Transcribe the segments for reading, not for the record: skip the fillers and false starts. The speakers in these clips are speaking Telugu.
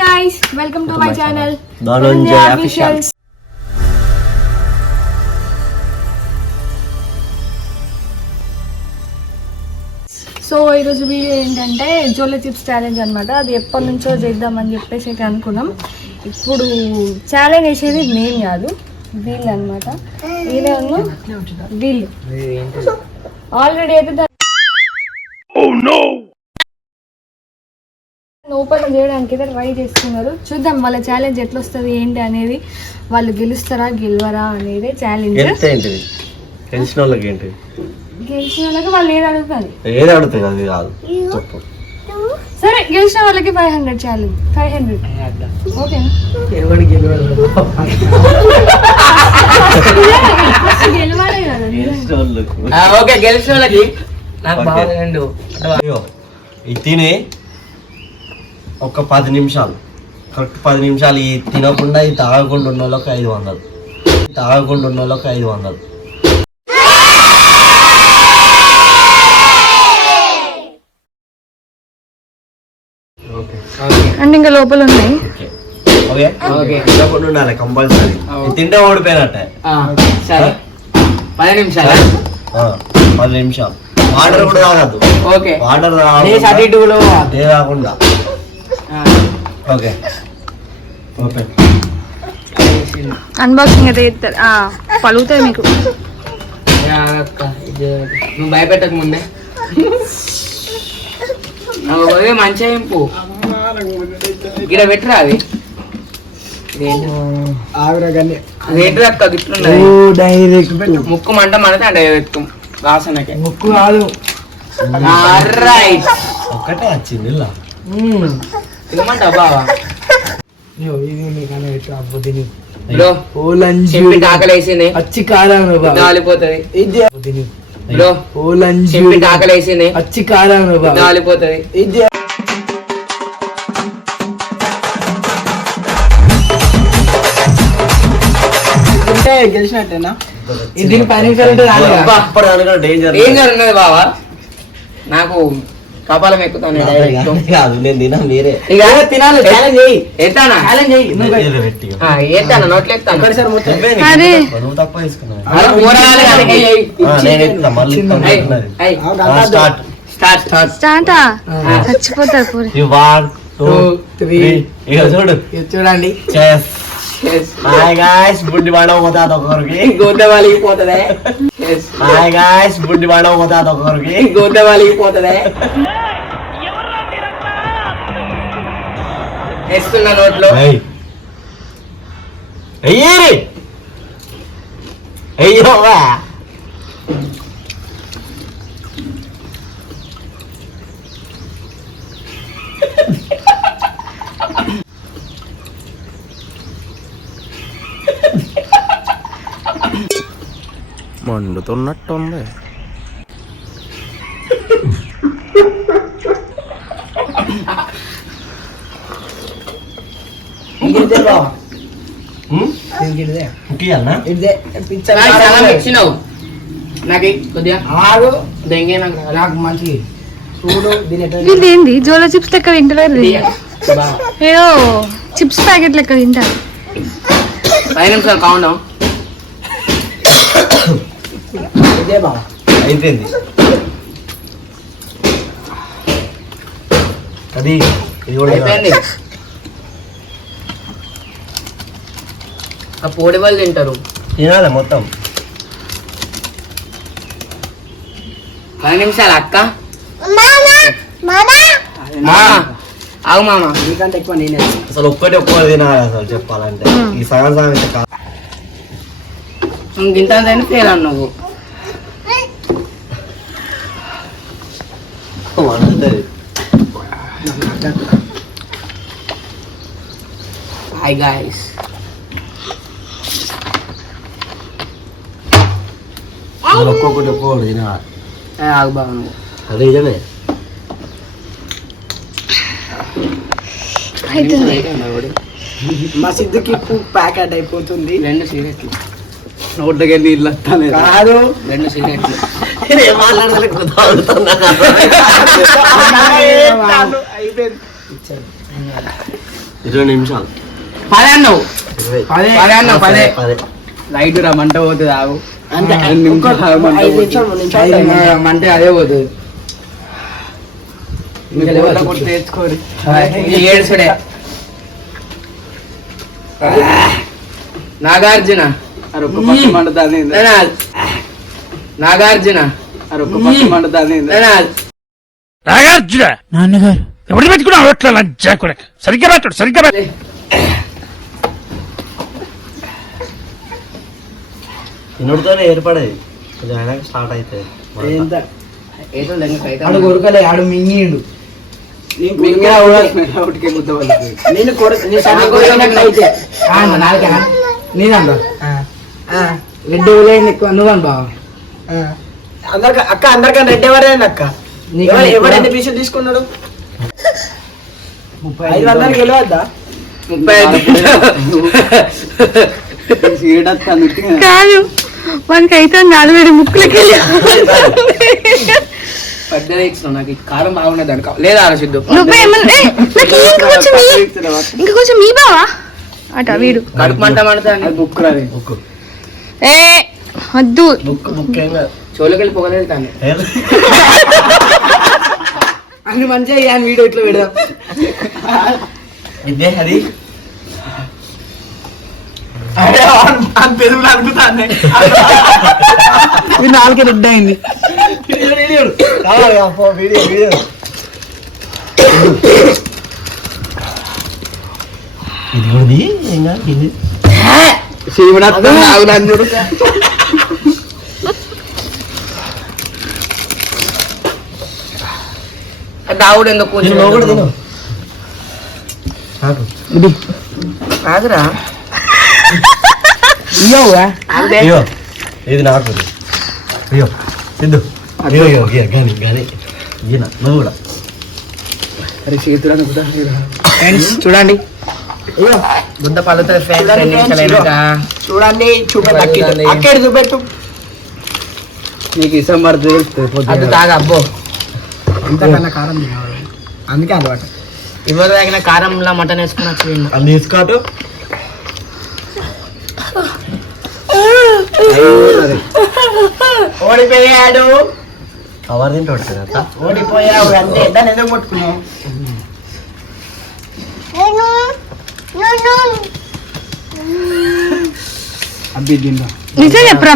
guys, welcome to my channel Dhananjay Official. So ఈరోజు వీడియో ఏంటంటే జోలో చిప్స్ ఛాలెంజ్ అనమాట. అది ఎప్పటి నుంచో చేద్దామని చెప్పేసి అనుకున్నాం. ఇప్పుడు ఛాలెంజ్ వేసేది నేను కాదు, వీళ్ళు అనమాట. వీళ్ళే వీళ్ళు ఆల్రెడీ అయితే ఓపెన్ చేయడానికి అయితే ట్రై చేస్తున్నారు. చూద్దాం వాళ్ళ ఛాలెంజ్ ఎట్లా వస్తుంది ఏంటి అనేది, వాళ్ళు గెలుస్తారా గెలవరా అనేది ఛాలెంజ్. గెలిచిన వాళ్ళకి ఏంటి, గెలిచిన వాళ్ళకి వాళ్ళు ఏది అడుగుతుంది అది కాదు చెప్పు. సరే గెలిచిన వాళ్ళకి 500 ఛాలెంజ్. 500 ఓకేనా? గెలవాలే కదా. ఓకే గెలిచిన వాళ్ళకి ఇది తిని ఒక 10 నిమిషాలు, కరెక్ట్ 10 నిమిషాలు ఈ తినకుండా ఇది తాగకుండా ఉన్న వాళ్ళకి 500, తాగకుండా ఉన్న వాళ్ళకి 500. అంటే ఇంకా లోపల ఉన్నాయి. ఓకే తినకుండా ఉండాలి కంపల్సరీ. తింటే ఓడిపోయినట్టే. 10 నిమిషాలు 10 నిమిషాలు. వాటర్ కూడా తాగద్దు. ఓకే వాటర్ కాకుండా. ఓకే ఓకే అన్బాక్సింగ్ అయితే చేస్తారు. పలుగుతాయి మీకు. నువ్వు భయపెట్టక ముందే మంచిగా ఇంపు ఇక్కడ పెట్టరా. అది ఏంటి అక్క గిట్లున్నది. ముక్కు మంట మనతే అంటే ఎత్తుకు వాసనకి. ముక్కు కాదు. ఒక్కటే వచ్చింది తినమంటా బావా. ఆకలేసింది అచ్చి కారం కాలిపోతుంది. ఆకలేసింది అచ్చి కారం కాలిపోతుంది. గెలిచినట్టేనా? దీని 10 నిమిషాలు డేంజర్ ఉన్నది బావా. నాకు కపాలం ఎక్కుతాను కాదు, నేను తినా మీరే తినాలి. ఎత్తానా నోట్లు ఎత్తాను. తక్కువ తీసుకున్నాను. చచ్చిపోతారు. చూడండి హాయ్ గాయ్స్, బుడ్డి బాడవ పోతాది ఒకరికి, గోద వాలిపోతుంది. హాయ్ గాయ్స్, బుడ్డి బాడవ పోతాది ఒకరికి, గోద వాలిపోతుంది. వేస్తున్న నోట్లో అయ్యో మండుతున్నట్టుంది. ఇచ్చినావు నాకు కొద్దిగా దెంగే. నాకు మంచి ఇదేంది జోలో చిప్స్ లెక్క తింటారు. ఏదో చిప్స్ ప్యాకెట్ లెక్క తింటారు. 5 నిమిషాలు కావున్నాం. అయిపోయింది అది. అయిపోయింది. ఆ పొడి వాళ్ళు తింటారు. తినాలి మొత్తం. 10 నిమిషాలు అక్క. ఆగు మామ. నీకంటే ఎక్కువ నేనే. అసలు ఒక్కటి తినాలి అసలు చెప్పాలంటే. ఈ సగం సగం అయితే కాదు. గింతంతైనా ఫెయిల్ అన్నావు. Hi guys. ఒక్కొక్కటి తినాలి. ఆగు బాబు నువ్వు. అది నిజమే. మా సిద్ధుకి ప్యాకెట్ అయిపోతుంది. 2 సిగరెట్లు నోట్లకి నీళ్ళు వస్తాను కాదు. 2 సిగరెట్లు 20 నిమిషాలు 10 అన్నావు 20 10 అన్నావు 10 10 లైట్ రా మంట పోతుంది ఆగు అంతే. 5 నిమిషాలు ఆగు, మంట 5 పోతుంది. నిమిషాలు 3 నిమిషాలు మంటే అదే పోతుంది ఇంకా లేవా ఇంకా చిప్స్? తెచ్చుకోరు ఏడ్చుడే నాగార్జున అరొక్క పచ్చి మండుతాది నాగార్జున అరొక్క పచ్చి మండుతాది నాగార్జున నాన్నగారు ఎవరు పెట్టుకున్నా అట్లా లంచా కూడా సరిగ్గా పెట్టాడు సరిగ్గా పెట్ట తినుడుతోనే ఏర్పడేది కొంచెం అయినాక స్టార్ట్ అవుతుంది ఎంత? ఏదో లెంగ ఆడు కొరకలే ఆడు మింగిండు మింగా ఒకటికే గుద్ద వాళ్ళకి నేను కొరకినట్టయితే నేనందా రెడ్డి ఎక్కువ నువ్వను బావ అందరికన్నా రెడ్డి ఎవరైనా అక్క ఎవరు ఎన్ని పీసులు తీసుకున్నాడు 500 గెలవద్దా 35 కాదు మనకైతే 4 ముక్కులకి పెద్దదే ఇచ్చిన నాకు ఈ కారం బాగున్నది అనుకో లేదా ఆలోచిద్దు నువ్వేమన్నా ఇంకా కొంచెం మీ బావా అట వీడు కడుపు మంట మండుతాను బుక్ రాది బుక్ ఏ వద్దు బుక్ ఏం కాదు చోలకెళ్ళి పొగలేదు కానీ అని మంచిగా వీడియో ఇట్లా పెడదాం ఇదే అది పెరుగులు అనుకుతాను ఇది 4 రెడ్డి అయింది వీడియో ఇది కూడా ఏం కాదు ఇది శివుడు దావుడు ఎందుకు ఇది లోపల తిను నాకు కాదురా ఇయ్యవుగా అయ్యో ఇది నాకు అయ్యో తిందు అయ్యో అయ్యో కానీ కానీ ఈయన నువ్వు కూడా అరే చేతులు అనుకుంటా ఫ్రెండ్స్ చూడండి గుద్ద పలుతుంది ఫ్యాన్ 10 నిమిషాలు అయినాక చూడండి చూపెట్టు అక్కడ చూపెట్టు నీకు ఇష్టం పడుతుంది అది తాగా అబ్బో ఇంతకన్నా కారం తినాలి అందుకే అలవాటు ఇవ్వరు తగిన కారంలో మటన్ వేసుకుని వచ్చి అది తీసుకోటు ఓడిపోయాడు కవర్ తింటే ఉంటుంది అంత ఓడిపోయావు అంతే దాన్ని ఎందుకు పట్టుకున్నావు అబ్బి తిందా నిజం చెప్పరా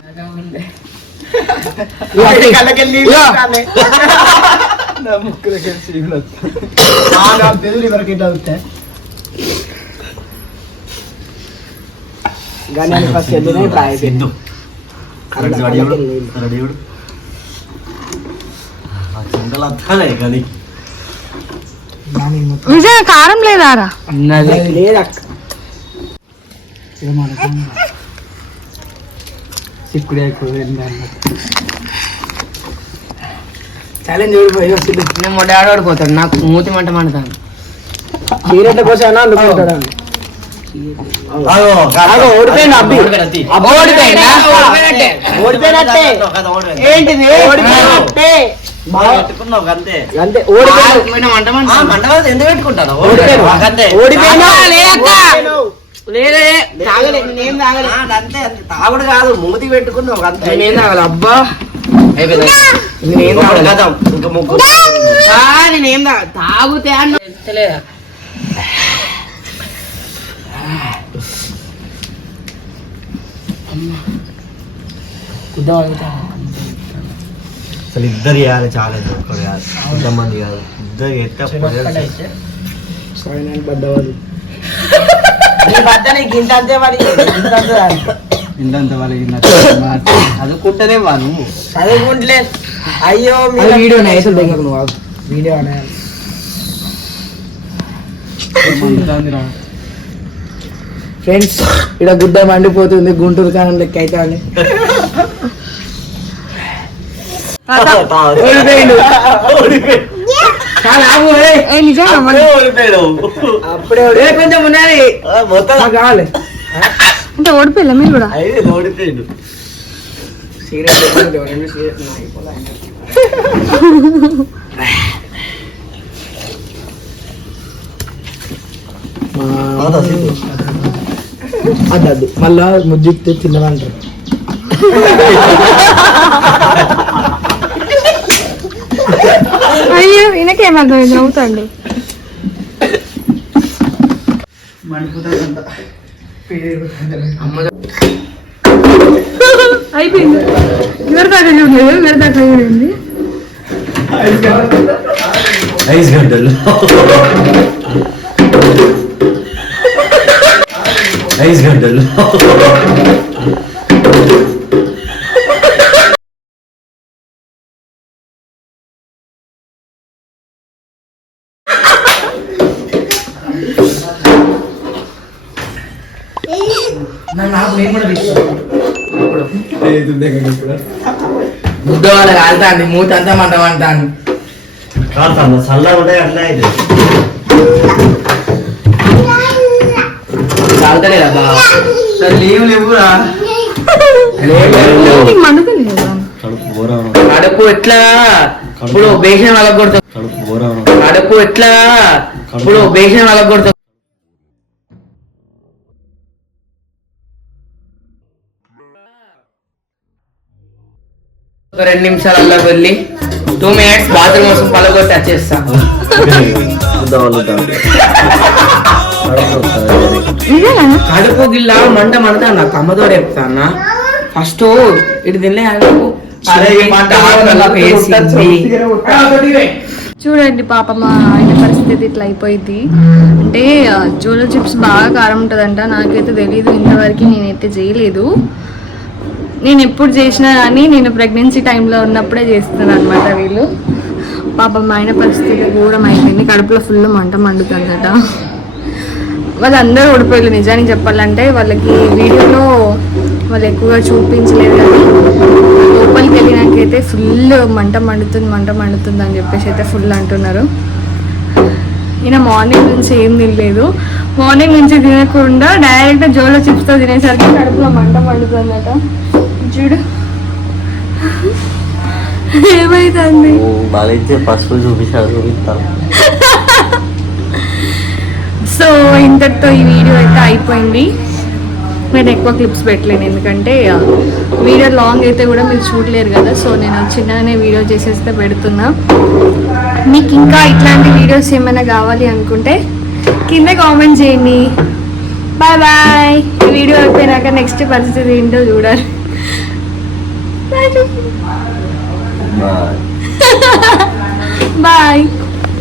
పెదవులు వరకు ఇట్లా అవుతాయి కానీ ఫస్ట్ వెళ్ళినాయి ఇప్పుడు అయిపోయింది తిందు రెడీవుడు రెడీవుడు చింతలు వస్తానే కానీ నిజంగా కారం లేదారా లేదక్క సిక్కుడే ఛాలెంజ్ ఓడిపోయి వస్తుంది నేను మా డాడీ ఓడిపోతాడు నాకు మూతి మంట మండుతాను చీరెట్ల కోసం అనుకుంటాడు ఓడిపోయింది అబ్బి ఓడిపోయిందా? ఓడిపోయినట్టే ఏంటిది ఓడిపోయినట్టే పెట్టుకున్నావు అంతే అంతే ఓడిపోయినావు ఓడిపోయిన మంట మండుతాను. మండపం ఎందుకు పెట్టుకుంటాను ఓడిపోయినావు అంతే ఓడిపోయినావు లేదే తాగలే నేనేం తాగలే అంతే తాగుడు కాదు మూతి పెట్టుకున్నావు అంతే నేనేం తాగలే అబ్బా అయిపోయింది నేనేం తాగలే కదా ఇంకా ముగ్గురు నేనేం తాగుతే అన్న తెలియదా అసలు ఇద్దరు చేయాలి ఛాలెంజ్ ఒక్కరు కాదు ఇంతమంది కాదు ఇద్దరు ఎట్ట బద్దవాళ్ళు నీ బద్ద నీకు ఇంత అంతే మరి ఇంతంత వాళ్ళకి చదువుకుంటేనే వాళ్ళు చదువుకుంటలేదు అయ్యో వీడియో నైతులు దగ్గర నువ్వు వీడియో ఫ్రెండ్స్ ఇక్కడ గుడ్డ మండిపోతుంది గుంటూరు కాలం లెక్క అయితే అని ఏ నిజంగా అప్పుడే కొంచెం ఉన్నది మొత్తం కావాలి అంటే ఓడిపోయిల్లా మీరు కూడా ఓడిపోయిండు అద్దు మళ్ళా ముద్దిస్తే తిన్నదంటారు. అయ్యో ఈయనకేమర్థం నవ్వుతాడు. అయిపోయింది. ఎవరి దాకా చూడలేదు, ఎవరి దాకా చూడండి. 5 గంటలు 5 గంటలు ముద్ద వాళ్ళ కాలుతాంది, మూత అంతా మంట అంటాను. కాదు చల్లగా ఉంటాయి అట్లా అయితే కాలుతలేదా బాగా? లీవ్ లేవురా. మండుతలేదు. కడుపు బోరా కడుపు ఎట్లా ఇప్పుడు బేషన్ వాళ్ళకి కొడతాం. కడుపు బోరా కడుపు ఎట్లా ఇప్పుడు బేషన్ వాళ్ళకి కొడతాం. ఒక 2 నిమిషాలలో వెళ్ళి 2 minutes బాత్రూమ్ కోసం పలగొట్టి వచ్చేస్తా. కడుపు గిల్లా మంట మంట నాకు అమ్మతో చెప్తానా. ఫస్ట్ ఇటు తినలే చూడండి పాప మా ఆయన పరిస్థితి ఇట్లా అయిపోయింది. అంటే జోలో చిప్స్ బాగా కారం ఉంటుందంట. నాకైతే తెలీదు, ఇంతవరకు నేనైతే చేయలేదు. నేను ఎప్పుడు చేసినా కానీ నేను ప్రెగ్నెన్సీ టైంలో ఉన్నప్పుడే చేస్తున్నాను అనమాట. వీళ్ళు పాప మా ఆయన పరిస్థితి ఘోరం అయిపోయింది. కడుపులో ఫుల్ మంట మండుతుందట. వాళ్ళందరూ ఓడిపోయారు. నిజానికి చెప్పాలంటే వాళ్ళకి వీడియోలో వాళ్ళు ఎక్కువగా చూపించలేదు, కానీ లోపలికి వెళ్ళినాకైతే ఫుల్ మంట మండుతుంది అని చెప్పేసి అయితే ఫుల్ అంటున్నారు. ఈయన మార్నింగ్ నుంచి ఏం తినలేదు. మార్నింగ్ నుంచి తినకుండా డైరెక్ట్ జోలో చిప్స్తో తినేసరికి కడుపులో మంట మండుతుందట. చూడు ఏమైతుంది. బాగా పసుపు చూపిస్తాను. సో ఇంతటితో ఈ వీడియో అయితే అయిపోయింది. నేను ఎక్కువ క్లిప్స్ పెట్టలేను, ఎందుకంటే వీడియో లాంగ్ అయితే కూడా మీరు చూడలేరు కదా. సో నేను చిన్నగానే వీడియో చేసేస్తే పెడుతున్నా. మీకు ఇంకా ఇట్లాంటి వీడియోస్ ఏమైనా కావాలి అనుకుంటే కింద కామెంట్ చేయండి. Bye bye. ఈ వీడియో అయిపోయినాక నెక్స్ట్ పరిస్థితి ఏంటో చూడాలి. బాయ్.